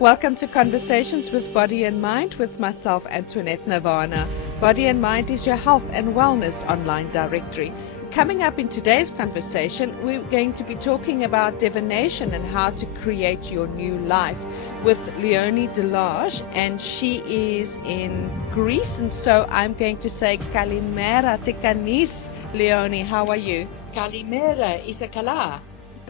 Welcome to Conversations with Body and Mind with myself, Antoinette Navana. Body and Mind is your health and wellness online directory. Coming up in today's conversation, we're going to be talking about divination and how to create your new life with Leonie de Lange, and she is in Greece, and so I'm going to say Kalimera Tekanis. Leonie, how are you? Kalimera Isakala.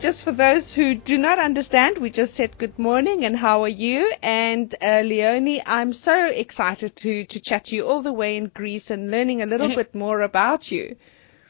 Just for those who do not understand, we just said good morning and how are you? And Leonie, I'm so excited to chat to you all the way in Greece and learning a little bit more about you.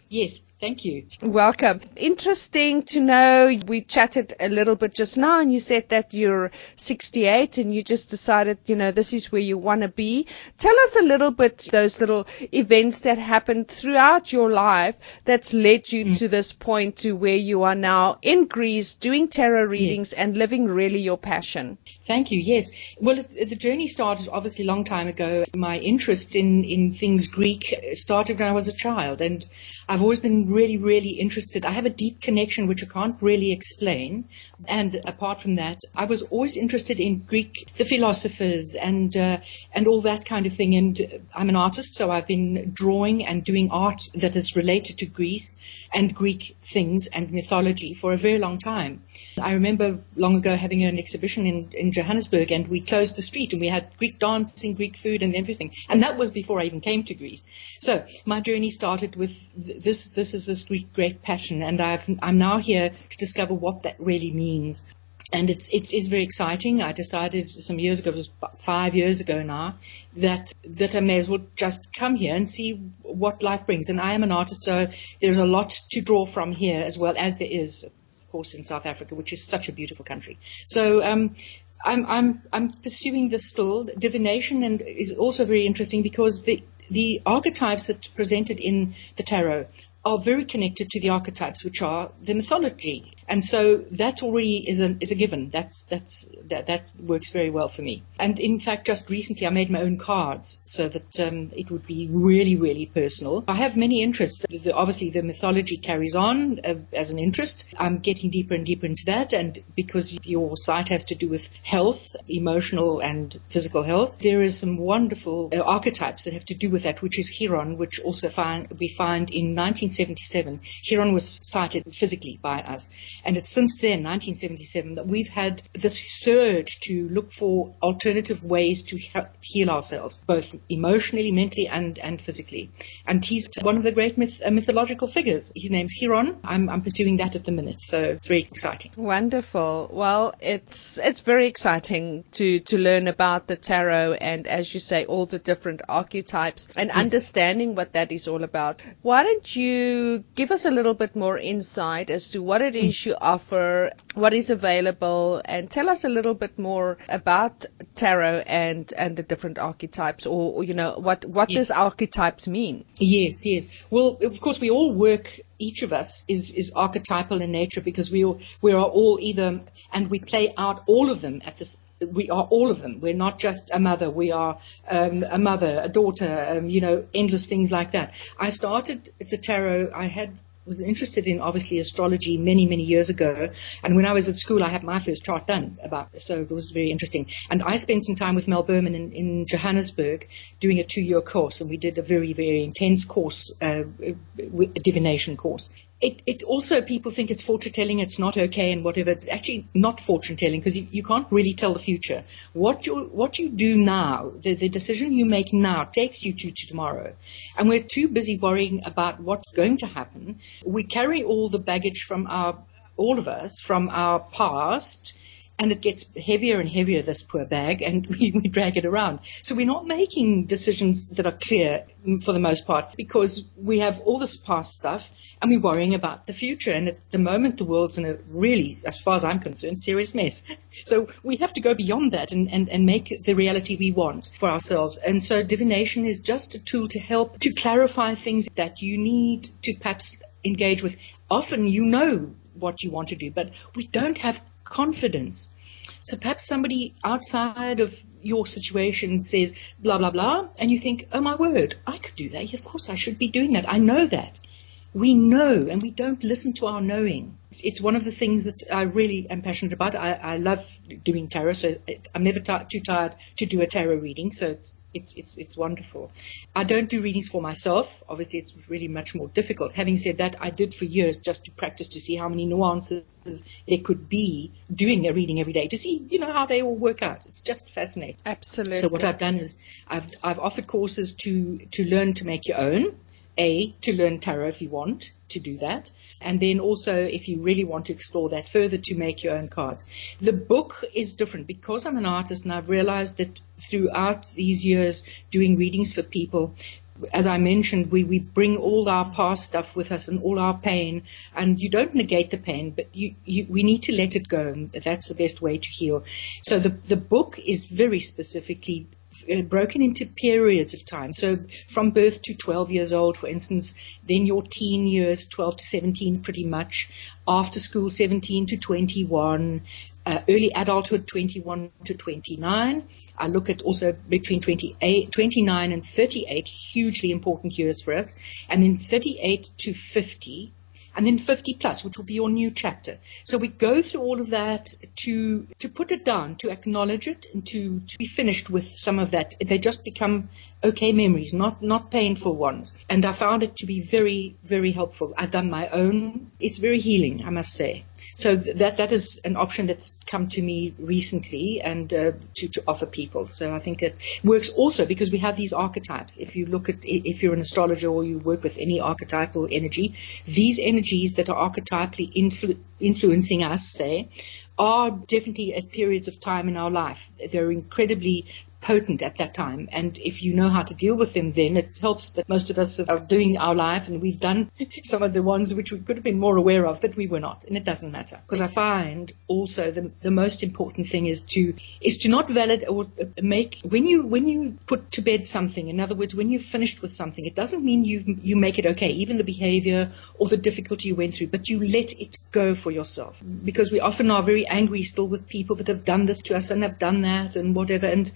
Yes, thank you. Welcome. Interesting to know, we chatted a little bit just now and you said that you're 68 and you just decided, this is where you want to be. Tell us a little bit those little events that happened throughout your life that's led you to this point to where you are now in Greece doing tarot readings and living really your passion. Thank you. Yes. Well, the journey started obviously a long time ago. My interest in things Greek started when I was a child, and I've always been really, really interested. I have a deep connection which I can't really explain. And apart from that, I was always interested in Greek, the philosophers and all that kind of thing. And I'm an artist, so I've been drawing and doing art that is related to Greece and Greek things and mythology for a very long time. I remember long ago having an exhibition in Johannesburg, and we closed the street and we had Greek dancing, Greek food and everything. And that was before I even came to Greece. So my journey started with this Greek great passion, and I'm now here to discover what that really means. And it's very exciting. I decided some years ago, it was 5 years ago now, that I may as well just come here and see what life brings. And I am an artist, so there's a lot to draw from here, as well as there is, of course, in South Africa, which is such a beautiful country. So I'm pursuing this still. Divination and is also very interesting because the archetypes that are presented in the tarot are very connected to the archetypes, which are the mythology. And so that already is a given. That works very well for me. And in fact, just recently I made my own cards so that it would be really, really personal. I have many interests. Obviously, the mythology carries on as an interest. I'm getting deeper and deeper into that. And because your site has to do with health, emotional and physical health, there is some wonderful archetypes that have to do with that, which is Chiron, which also we find in 1977. Chiron was sighted physically by us. And it's since then, 1977, that we've had this surge to look for alternative ways to heal ourselves, both emotionally, mentally, and physically. And he's one of the great mythological figures. His name's Chiron. I'm pursuing that at the minute, so it's very exciting. Wonderful. Well, it's very exciting to learn about the tarot and, as you say, all the different archetypes and understanding what that is all about. Why don't you give us a little bit more insight as to what it is you offer, what is available, and tell us a little bit more about tarot and the different archetypes, or what does archetypes mean? Yes. Well, of course, we all work. Each of us is archetypal in nature because we are all either, and we play out all of them at this. We are all of them. We're not just a mother. We are a mother, a daughter, endless things like that. I started the tarot. Was interested in, obviously, astrology many, many years ago. And when I was at school, I had my first chart done so it was very interesting. And I spent some time with Mel Berman in Johannesburg doing a 2-year course. And we did a very, very intense course, a divination course. It also, people think it's fortune telling, it's not okay and whatever. It's actually not fortune telling because you can't really tell the future. What you do now, the decision you make now takes you to tomorrow. And we're too busy worrying about what's going to happen. We carry all the baggage all of us from our past, and it gets heavier and heavier, this poor bag, and we drag it around. So we're not making decisions that are clear for the most part because we have all this past stuff and we're worrying about the future. And at the moment, the world's in a really, as far as I'm concerned, serious mess. So we have to go beyond that and make the reality we want for ourselves. And so divination is just a tool to help to clarify things that you need to perhaps engage with. Often you know what you want to do, but we don't have confidence. So perhaps somebody outside of your situation says blah, blah, blah, and you think, oh my word, I could do that. Of course I should be doing that. I know that. We know, and we don't listen to our knowing. It's one of the things that I really am passionate about. I love doing tarot, so I'm never too tired to do a tarot reading. So it's wonderful. I don't do readings for myself. Obviously, it's really much more difficult. Having said that, I did for years just to practice to see how many nuances there could be doing a reading every day to see, how they all work out. It's just fascinating. Absolutely. So what I've done is I've offered courses to learn to make your own. To learn tarot if you want to do that, and then also if you really want to explore that further, to make your own cards. The book is different because I'm an artist, and I've realized that throughout these years doing readings for people, as I mentioned, we bring all our past stuff with us and all our pain, and you don't negate the pain, but we need to let it go, and that's the best way to heal. So the book is very specifically broken into periods of time. So from birth to 12 years old, for instance, then your teen years, 12 to 17 pretty much, after school 17 to 21, early adulthood 21 to 29. I look at also between 29 and 38, hugely important years for us, and then 38 to 50, and then 50 plus, which will be your new chapter. So we go through all of that to put it down, to acknowledge it, and to be finished with some of that. They just become okay memories, not painful ones. And I found it to be very, very helpful. I've done my own. It's very healing, I must say. So that is an option that's come to me recently, and to offer people. So I think it works also because we have these archetypes. If you look at, if you're an astrologer or you work with any archetypal energy, these energies that are archetypally influencing us, say, are definitely at periods of time in our life. They're incredibly potent at that time, and if you know how to deal with them, then it helps. But most of us are doing our life, and we've done some of the ones which we could have been more aware of, but we were not, and it doesn't matter, because I find also the most important thing is to not validate or make, when you put to bed something, in other words, when you've finished with something, it doesn't mean you make it okay, even the behavior or the difficulty you went through, but you let it go for yourself, because we often are very angry still with people that have done this to us and have done that and whatever, and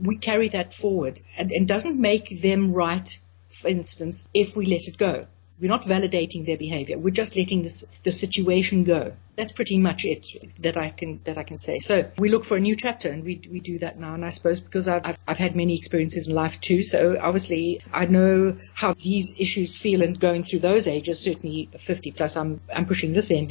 we carry that forward, and doesn't make them right, for instance, if we let it go. We're not validating their behavior. We're just letting the situation go. That's pretty much it that I can say. So we look for a new chapter, and we do that now. And I suppose because I've had many experiences in life too, so obviously I know how these issues feel, and going through those ages, certainly 50 plus, I'm pushing this end.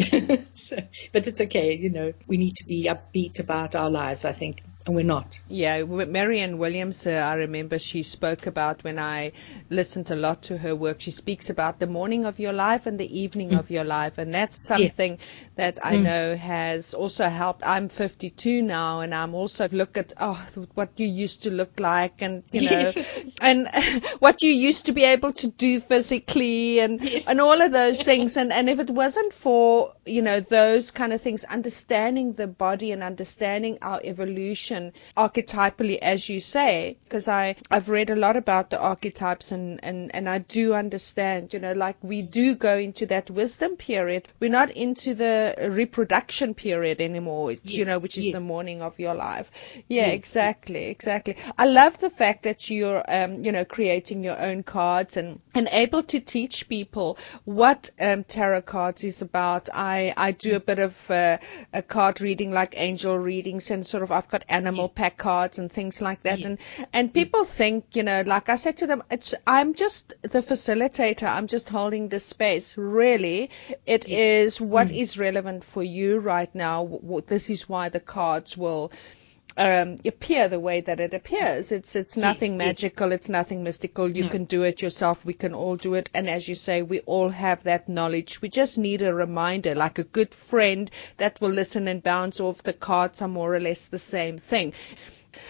But it's okay. We need to be upbeat about our lives, I think. And we're not. Yeah, Marianne Williams, I remember she spoke about, when I listened a lot to her work, she speaks about the morning of your life and the evening of your life. And that's something that I know has also helped. I'm 52 now, and I'm also look at, what you used to look like, and, and what you used to be able to do physically, and all of those things. And if it wasn't for, those kind of things, understanding the body and understanding our evolution, archetypally, as you say, because I've read a lot about the archetypes, and I do understand, like we do go into that wisdom period. We're not into the reproduction period anymore, which is the morning of your life. Yeah, exactly. I love the fact that you're, creating your own cards and able to teach people what tarot cards is about. I do a bit of a card reading, like angel readings, and sort of I've got animal pack cards and things like that, and people think, like I said to them, I'm just the facilitator, I'm just holding the space. Really, it is what is relevant for you right now. This is why the cards will appear the way that it appears. It's nothing magical, it's nothing mystical. You can do it yourself, we can all do it, and as you say, we all have that knowledge. We just need a reminder, like a good friend that will listen and bounce off. The cards are more or less the same thing.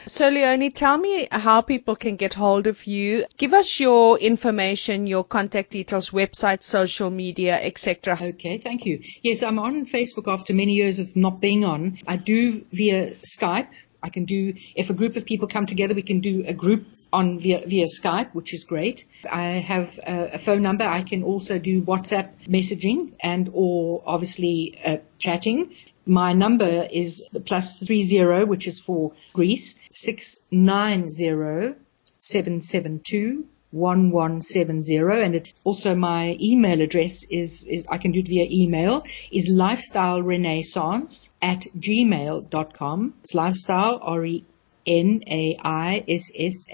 So Leonie, tell me how people can get hold of you. Give us your information, your contact details, website, social media, etc. Okay, thank you. Yes, I'm on Facebook after many years of not being on. I do via Skype. I can do, if a group of people come together, we can do a group on via Skype, which is great. I have a phone number. I can also do WhatsApp messaging or obviously chatting. My number is +30, which is for Greece, 690 772 1170, and also my email address is I can do it via email, is lifestylerenaissance@gmail.com. It's lifestyle, RENAISSANCE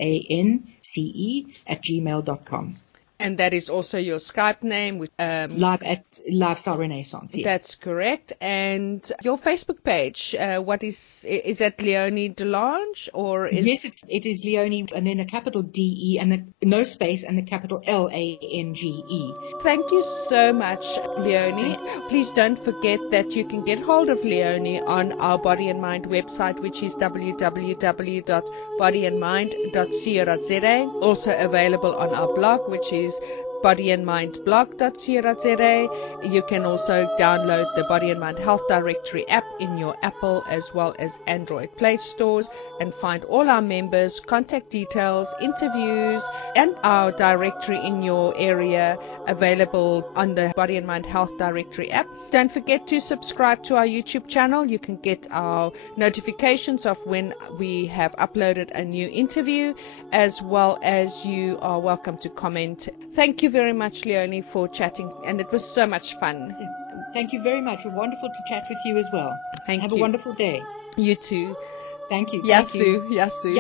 @gmail.com. And that is also your Skype name, which live at Lifestyle Renaissance. Yes, that's correct. And your Facebook page, what is that Leonie de Lange, or is yes, it is Leonie, and then a capital DE and no space and the capital LANGE. Thank you so much, Leonie. Please don't forget that you can get hold of Leonie on our Body and Mind website, which is www.bodyandmind.co.za. Also available on our blog, which is bodyandmindblog.co.za. You can also download the Body and Mind Health Directory app in your Apple as well as Android Play stores and find all our members, contact details, interviews, and our directory in your area available on the Body and Mind Health Directory app. Don't forget to subscribe to our YouTube channel. You can get our notifications of when we have uploaded a new interview, as well as you are welcome to comment. Thank you very much, Leonie, for chatting, and it was so much fun. Thank you very much. Wonderful to chat with you as well. Have a wonderful day. You too. Thank you. Yasu. Yasu.